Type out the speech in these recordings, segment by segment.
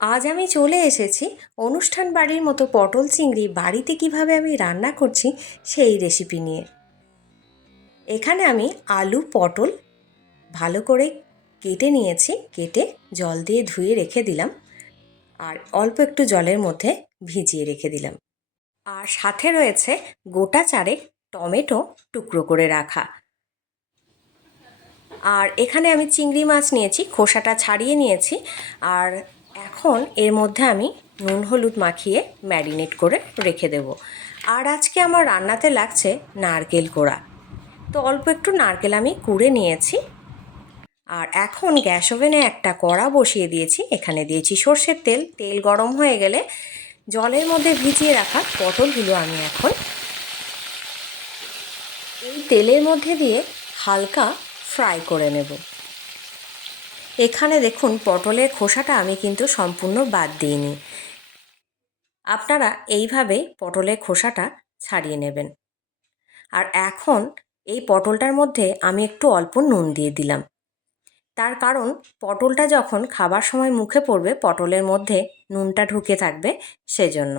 আজ আমি চলে এসেছি অনুষ্ঠান বাড়ির মতো পটল চিংড়ি বাড়িতে কীভাবে আমি রান্না করছি সেই রেসিপি নিয়ে। এখানে আমি আলু, পটল ভালো করে কেটে নিয়েছি, কেটে জল দিয়ে ধুয়ে রেখে দিলাম আর অল্প একটু জলের মধ্যে ভিজিয়ে রেখে দিলাম। আর সাথে রয়েছে গোটা চারেক টমেটো টুকরো করে রাখা। আর এখানে আমি চিংড়ি মাছ নিয়েছি, খোসাটা ছাড়িয়ে নিয়েছি আর এখন এর মধ্যে আমি নুন হলুদ মাখিয়ে ম্যারিনেট করে রেখে দেব। আর আজকে আমার রান্নাতে লাগছে নারকেল কোড়া। তো অল্প একটু নারকেল আমি কুড়ে নিয়েছি। আর এখন গ্যাস ওভেনে একটা কড়া বসিয়ে দিয়েছি। এখানে দিয়েছি সর্ষের তেল। তেল গরম হয়ে গেলে জলের মধ্যে ভিজিয়ে রাখা পটলগুলো আমি এখন এই তেলের মধ্যে দিয়ে হালকা ফ্রাই করে নেব। এখানে দেখুন, পটলের খোসাটা আমি কিন্তু সম্পূর্ণ বাদ দিইনি। আপনারা এইভাবে পটলের খোসাটা ছাড়িয়ে নেবেন। আর এখন এই পটলটার মধ্যে আমি একটু অল্প নুন দিয়ে দিলাম। তার কারণ, পটলটা যখন খাবার সময় মুখে পড়বে, পটলের মধ্যে নুনটা ঢুকে থাকবে সেজন্য।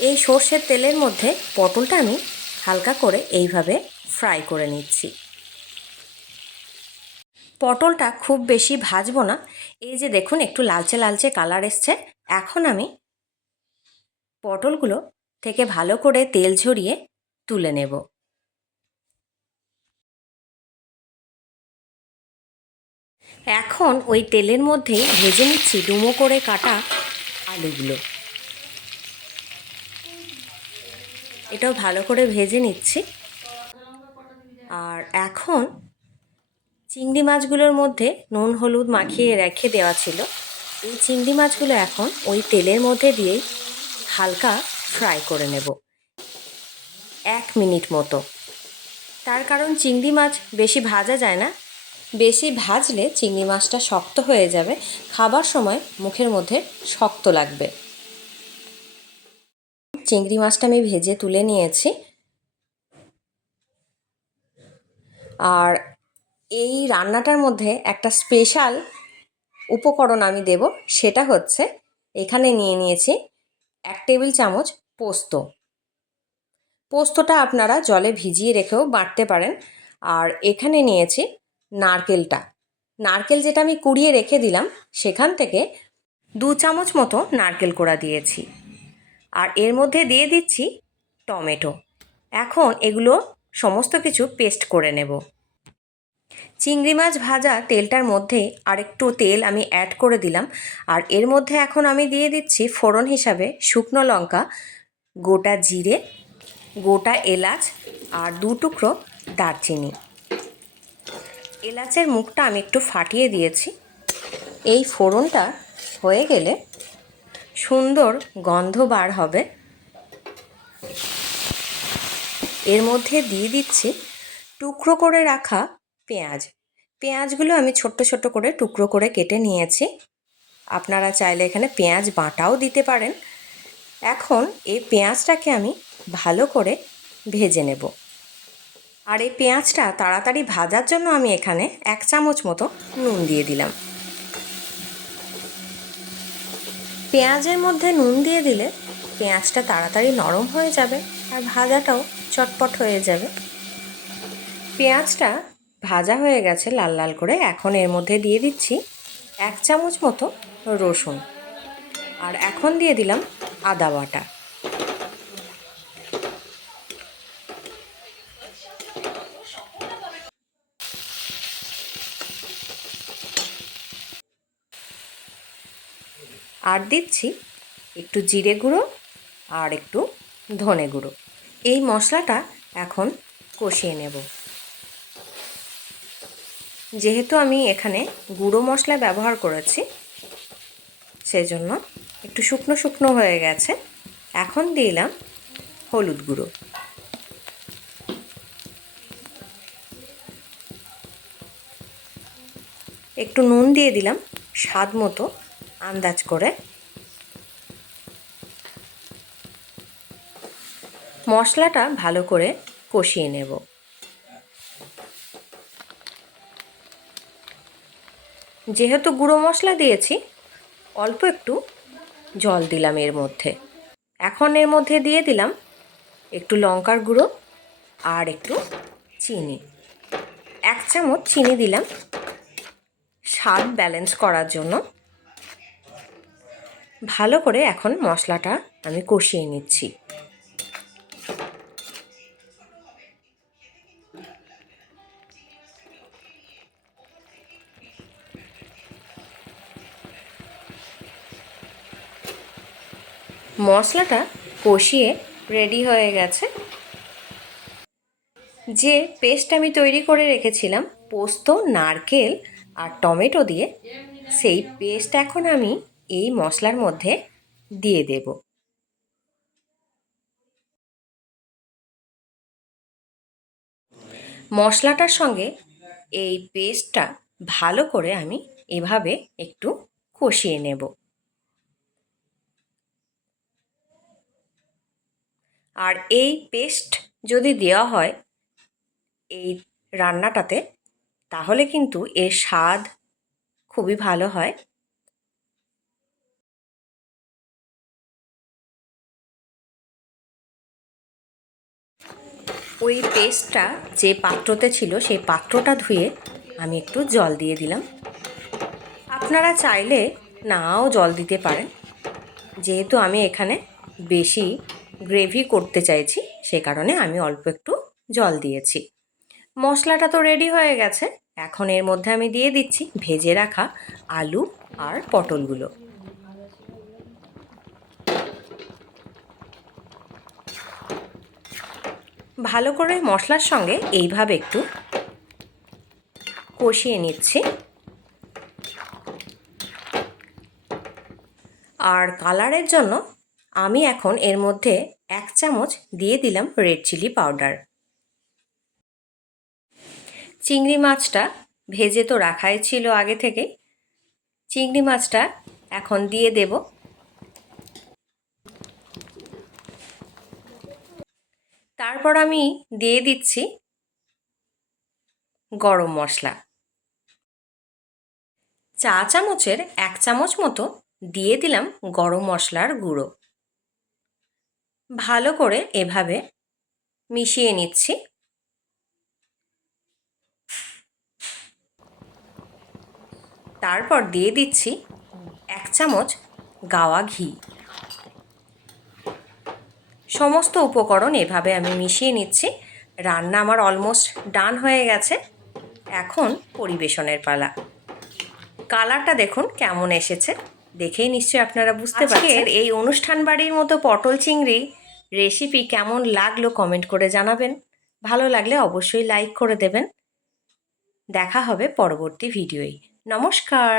এই সর্ষের তেলের মধ্যে পটলটা আমি হালকা করে এইভাবে ফ্রাই করে নিচ্ছি। পটলটা খুব বেশি ভাজবো না। এই যে দেখুন, একটু লালচে লালচে কালার এসছে। এখন আমি পটলগুলো থেকে ভালো করে তেল ঝরিয়ে তুলে নেব। এখন ওই তেলের মধ্যেই ভেজে নিচ্ছি ডুমো করে কাটা আলুগুলো। এটাও ভালো করে ভেজে নিচ্ছি। আর এখন চিংড়ি মাছগুলোর মধ্যে নুন, হলুদ মাখিয়ে রেখে দেওয়া ছিল। এই চিংড়ি মাছগুলো এখন ওই তেলের মধ্যে দিয়েই হালকা ফ্রাই করে নেব। এক মিনিট মতো। তার কারণ চিংড়ি মাছ বেশি ভাজা যায় না। বেশি ভাজলে চিংড়ি মাছটা শক্ত হয়ে যাবে। খাবার সময় মুখের মধ্যে শক্ত লাগবে। চিংড়ি মাছটা আমি ভেজে তুলে নিয়েছি। আর এই রান্নাটার মধ্যে একটা স্পেশাল উপকরণ আমি দেব, সেটা হচ্ছে এখানে নিয়ে নিয়েছি এক টেবিল চামচ পোস্ত। পোস্তটা আপনারা জলে ভিজিয়ে রেখেও বাটতে পারেন। আর এখানে নিয়েছি নারকেলটা। নারকেল যেটা আমি কুড়িয়ে রেখে দিলাম, সেখান থেকে দু চামচ মতো নারকেল কোড়া দিয়েছি। আর এর মধ্যে দিয়ে দিচ্ছি টমেটো। এখন এগুলো সমস্ত কিছু পেস্ট করে নেব। চিংড়ি মাছ ভাজা তেলটার মধ্যে আরেকটু তেল আমি অ্যাড করে দিলাম। আর এর মধ্যে এখন আমি দিয়ে দিচ্ছি ফোড়ন হিসাবে শুকনো লঙ্কা, গোটা জিরে, গোটা এলাচ আর দু টুকরো দারচিনি। এলাচের মুখটা আমি একটু ফাটিয়ে দিয়েছি। এই ফোড়নটা হয়ে গেলে সুন্দর গন্ধ বার হবে। এর মধ্যে দিয়ে দিচ্ছি টুকরো করে রাখা পেঁয়াজ। পেঁয়াজগুলো আমি ছোট্ট ছোট্ট করে টুকরো করে কেটে নিয়েছি। আপনারা চাইলে এখানে পেঁয়াজ বাটাও দিতে পারেন। এখন এই পেঁয়াজটাকে আমি ভালো করে ভেজে নেব। আর এই পেঁয়াজটা তাড়াতাড়ি ভাজার জন্য আমি এখানে এক চামচ মতো নুন দিয়ে দিলাম। পেঁয়াজের মধ্যে নুন দিয়ে দিলে পেঁয়াজটা তাড়াতাড়ি নরম হয়ে যাবে আর ভাজাটাও চটপট হয়ে যাবে। পেঁয়াজটা ভাজা হয়ে গেছে লাল লাল করে। এখন এর মধ্যে দিয়ে দিচ্ছি এক চামচ মতো রসুন। আর এখন দিয়ে দিলাম আদা বাটা। আর দিচ্ছি একটু জিরে গুঁড়ো আর একটু ধনে গুঁড়ো। এই মশলাটা এখন কষিয়ে নেব। যেহেতু আমি এখানে গুঁড়ো মশলা ব্যবহার করেছি, সেজন্য একটু শুকনো শুকনো হয়ে গেছে। এখন দিলাম হলুদ গুঁড়ো। একটু নুন দিয়ে দিলাম স্বাদ মতো আন্দাজ করে। মশলাটা ভালো করে কষিয়ে নেব। যেহেতু গুঁড়ো মশলা দিয়েছি, অল্প একটু জল দিলাম এর মধ্যে। এখন এর মধ্যে দিয়ে দিলাম একটু লঙ্কার গুঁড়ো আর একটু চিনি। এক চামচ চিনি দিলাম স্বাদ ব্যালেন্স করার জন্য। ভালো করে এখন মশলাটা আমি কষিয়ে নিচ্ছি। মশলাটা কষিয়ে রেডি হয়ে গেছে। যে পেস্ট আমি তৈরি করে রেখেছিলাম, পোস্ত, নারকেল আর টমেটো দিয়ে, সেই পেস্ট এখন আমি এই মশলার মধ্যে দিয়ে দেব। মশলাটার সঙ্গে এই পেস্টটা ভালো করে আমি এভাবে একটু কষিয়ে নেব। আর এই পেস্ট যদি দেওয়া হয় এই রান্নাটাতে, তাহলে কিন্তু এর স্বাদ খুবই ভালো হয়। ওই পেস্টটা যে পাত্রতে ছিল, সেই পাত্রটা ধুয়ে আমি একটু জল দিয়ে দিলাম। আপনারা চাইলে নাও জল দিতে পারেন। যেহেতু আমি এখানে বেশি গ্রেভি করতে চাইছি, সে কারণে আমি অল্প একটু জল দিয়েছি। মশলাটা তো রেডি হয়ে গেছে, এখন এর মধ্যে আমি দিয়ে দিচ্ছি ভেজে রাখা আলু আর পটলগুলো। ভালো করে মশলার সঙ্গে এইভাবে একটু কষিয়ে নিচ্ছি। আর কালারের জন্য আমি এখন এর মধ্যে এক চামচ দিয়ে দিলাম রেড চিলি পাউডার। চিংড়ি মাছটা ভেজে তো রাখাই ছিল আগে থেকে চিংড়ি মাছটা এখন দিয়ে দেব। তারপর আমি দিয়ে দিচ্ছি গরম মশলা। চা চামচের এক চামচ মতো দিয়ে দিলাম গরম মশলার গুঁড়ো। ভালো করে এভাবে মিশিয়ে নিচ্ছি। তারপর দিয়ে দিচ্ছি এক চামচ গাওয়া ঘি। সমস্ত উপকরণ এভাবে আমি মিশিয়ে নিচ্ছি। রান্না আমার অলমোস্ট ডান হয়ে গেছে। এখন পরিবেশনের পালা। কালারটা দেখুন কেমন এসেছে। দেখেই নিশ্চয়ই আপনারা বুঝতে পারছেন। এই অনুষ্ঠান বাড়ির মতো পটল চিংড়ি রেসিপি কেমন লাগল কমেন্ট করে জানাবেন। ভালো লাগলে অবশ্যই লাইক করে দেবেন। দেখা হবে পরবর্তী ভিডিওয় নমস্কার।